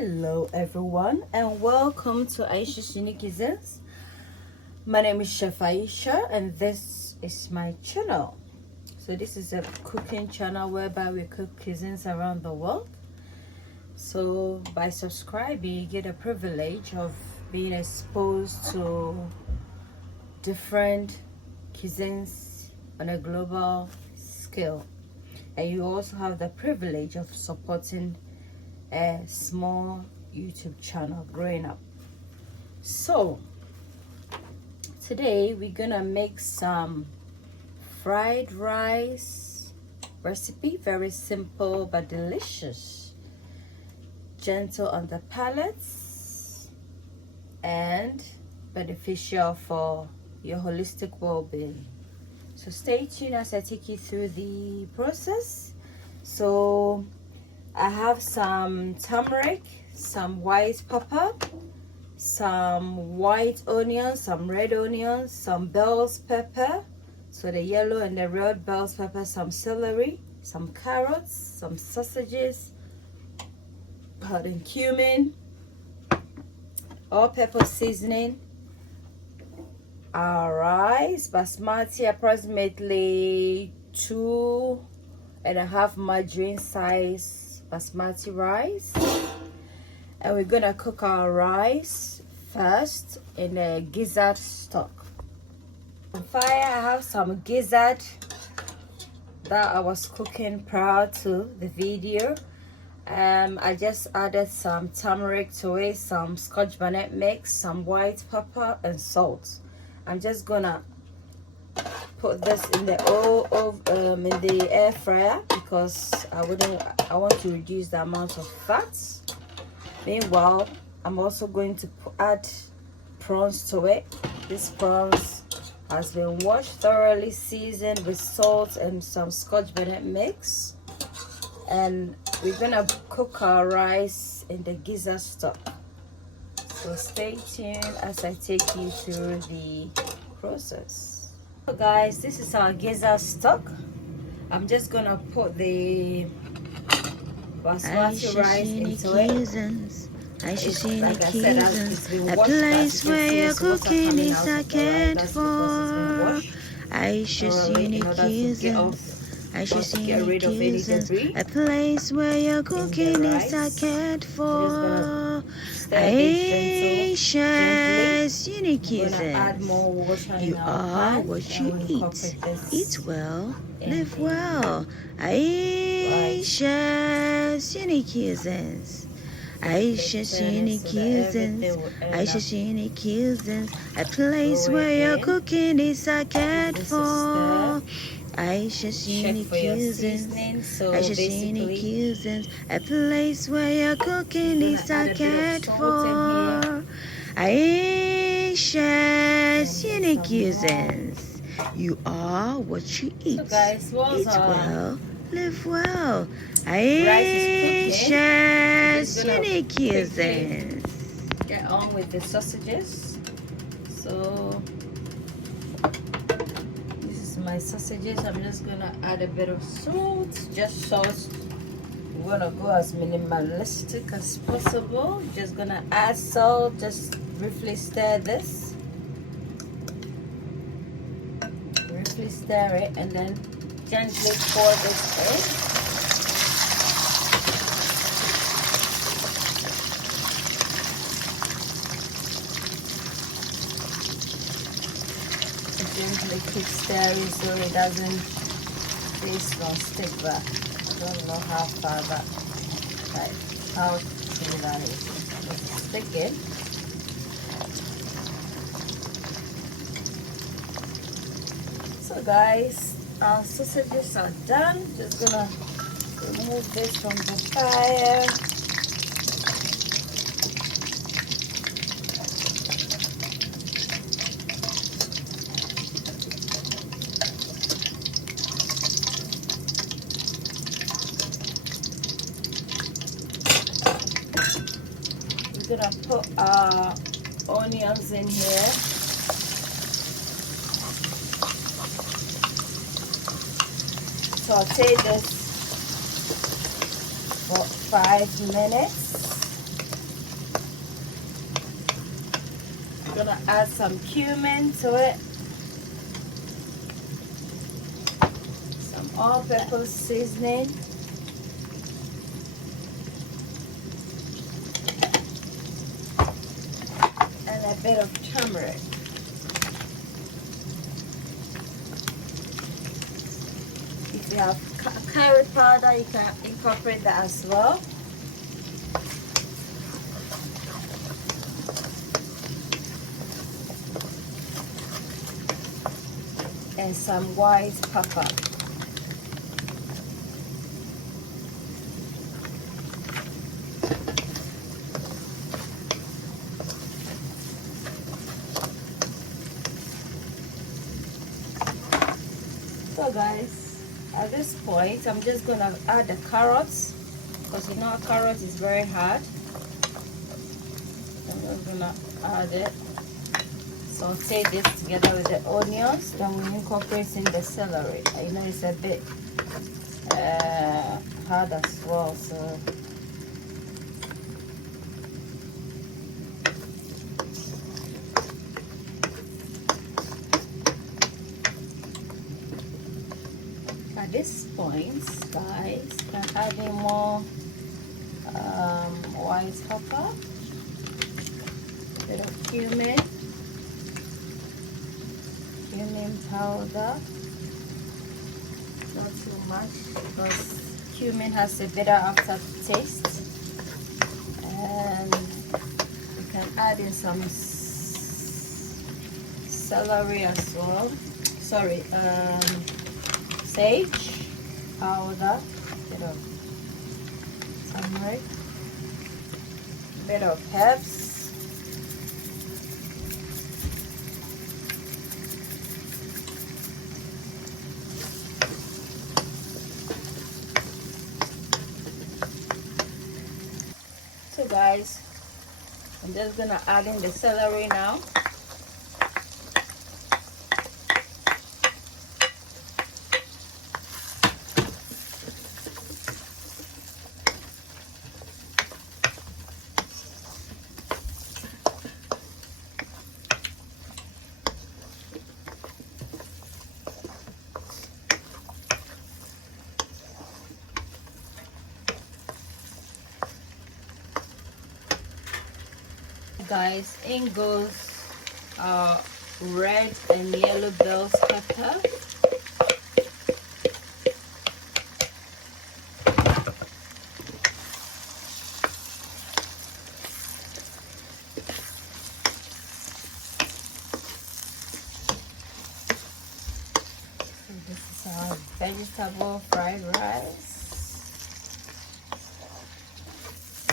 Hello everyone and welcome to Aisha's Unique Cuisines. My name is Chef Aisha and this is my channel. So this is a cooking channel whereby we cook cuisines around the world. So by subscribing you get a privilege of being exposed to different cuisines on a global scale, and you also have the privilege of supporting a small YouTube channel growing up. So today we're gonna make some fried rice recipe. Very simple but delicious, gentle on the palates and beneficial for your holistic well-being. So stay tuned as I take you through the process. So I have some turmeric, some white pepper, some white onions, some red onions, some bell pepper, so the yellow and the red bell pepper, some celery, some carrots, some sausages, pardon, cumin, all pepper seasoning, our rice, basmati, approximately 2.5 margarine size basmati rice, and we're gonna cook our rice first in a gizzard stock. On fire, I have some gizzard that I was cooking prior to the video. I just added some turmeric to it, some scotch bonnet mix, some white pepper and salt. I'm just gonna put this in the in the air fryer because I want to reduce the amount of fats. Meanwhile, I'm also going to add prawns to it. This prawns has been washed, thoroughly seasoned with salt and some scotch bonnet mix, and we're gonna cook our rice in the gizzard stock. So stay tuned as I take you through the process. So guys, this is our gizzard stock. I'm just gonna put the basmati rice into it. Like I said, it's been washed. A place where your cooking is accounted for. Aisha's Unique Cuisines. Aisha's Unique Cuisines. A place where your cooking is accounted for. Aisha's Unique Cuisines. You are what you eat. Eat well, live well. Aisha's Unique Cuisines. Aisha's Unique Cuisines. Aisha's Unique Cuisines. A place where your cooking is accounted for. Aisha's Unique Cuisines. Aisha's Unique Cuisines. A place where your cooking is accounted for. Aisha's Unique Cuisines. You are what you eat. Eat well, live well. Aisha's Unique Cuisines. Get on with the sausages. So my sausages, I'm just gonna add a bit of salt, just salt. We're gonna go as minimalistic as possible. Just gonna add salt, just briefly stir this, briefly stir it, and then gently pour this in. Gently keep stirring so it doesn't taste non-stick, but I don't know how far that, like how thin that is. Let's stick it. So guys, our sausages are done. Just gonna remove this from the fire. Gonna put our onions in here. Saute this for 5 minutes. gonna add some cumin to it, some all-purpose seasoning, and a bit of turmeric. If you have curry powder, you can incorporate that as well. And some white pepper. So guys, at this point I'm just gonna add the carrots, because you know carrot is very hard. I'm just gonna add it. Saute this together with the onions, then we incorporate in the celery. I know it's a bit hard as well, so at this point, guys, you can add in more white pepper, a bit of cumin powder, not too much because cumin has a bitter aftertaste, and you can add in some celery as well. Sorry, sage powder, bit of turmeric, bit of herbs. So guys, I'm just gonna add in the celery now. Guys, in goes our red and yellow bell pepper. So this is our vegetable fried rice.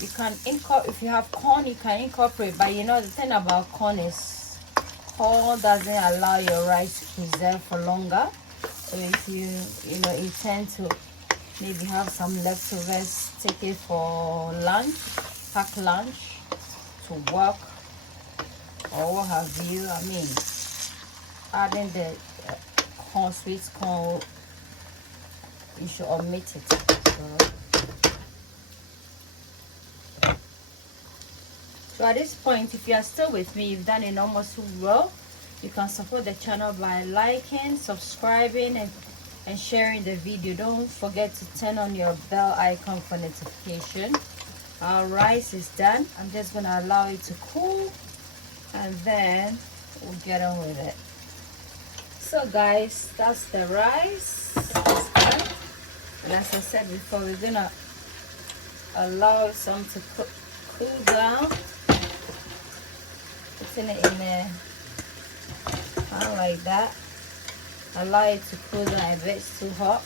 You can incorporate, if you have corn, you can incorporate, but you know the thing about corn is corn doesn't allow your rice to preserve for longer. So if you intend to maybe have some leftovers, take it for lunch, pack lunch to work or what have you. I mean, adding the corn, sweet corn, you should omit it. So at this point, if you are still with me, you've done it almost well. You can support the channel by liking, subscribing, and sharing the video. Don't forget to turn on your bell icon for notification. Our rice is done. I'm just going to allow it to cool, and then we'll get on with it. So guys, that's the rice. It's done. And as I said before, we're going to allow some to cool down. Putting it in there, kind like that. Allow it to cool down if it's too hot.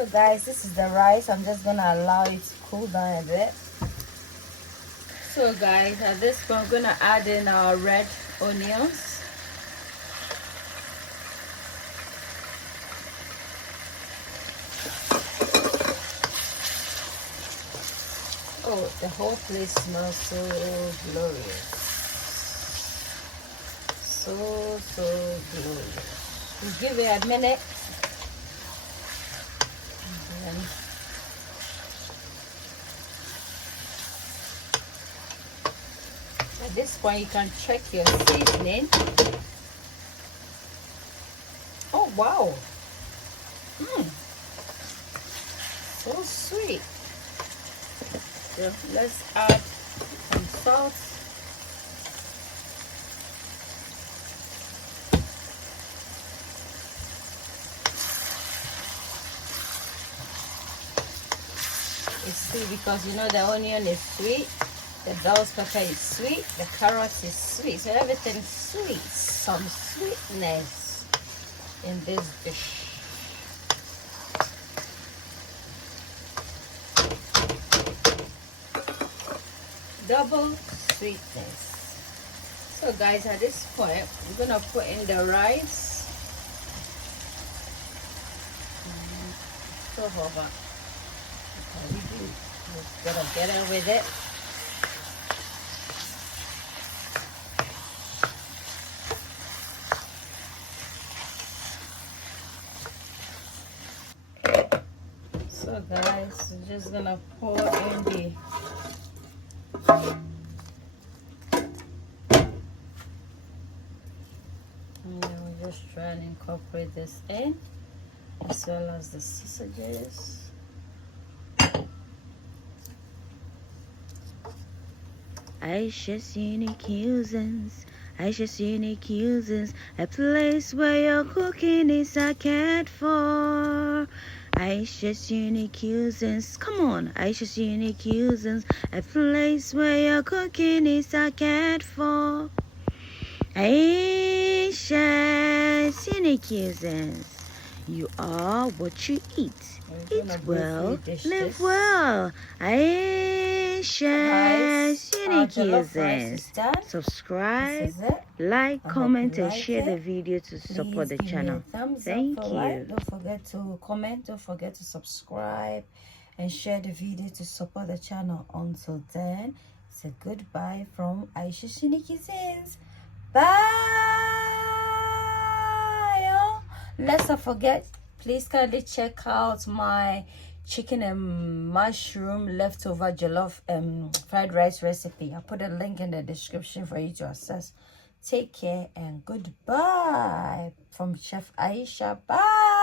So guys, this is the rice. I'm just gonna allow it to cool down a bit. So guys, at this point we're gonna add in our red onions. Oh, the whole place smells so glorious. So glorious. We'll give it a minute. And then at this point you can check your seasoning. Oh wow. So sweet. So let's add some salt. It's sweet because you know the onion is sweet, the bell pepper is sweet, the carrot is sweet, so everything's sweet. Some sweetness in this dish. Double sweetness. So guys, at this point we're gonna put in the rice. So over. We do. Just gotta get in with it. So guys, we're just gonna pour in the and then we'll just try and incorporate this in, as well as the sausages. Aisha Cine Cuisines, Aisha Cine Cuisines, a place where your cooking is a cared for. Aisha Cine Cuisines, come on, Aisha Cine Cuisines, a place where your cooking is a cared for. Aisha Cine Cuisines, you are what you eat. Eat well, live well. Aisha Cine Cuisines. Subscribe, like, comment, and share the video to support the channel. Thank you. Don't forget to comment, don't forget to subscribe, and share the video to support the channel. Until then, it's a goodbye from Aisha Cine Cuisines. Bye. Let's not forget, please kindly check out my chicken and mushroom leftover jollof fried rice recipe. I'll put a link in the description for you to access. Take care and goodbye from Chef Aisha. Bye.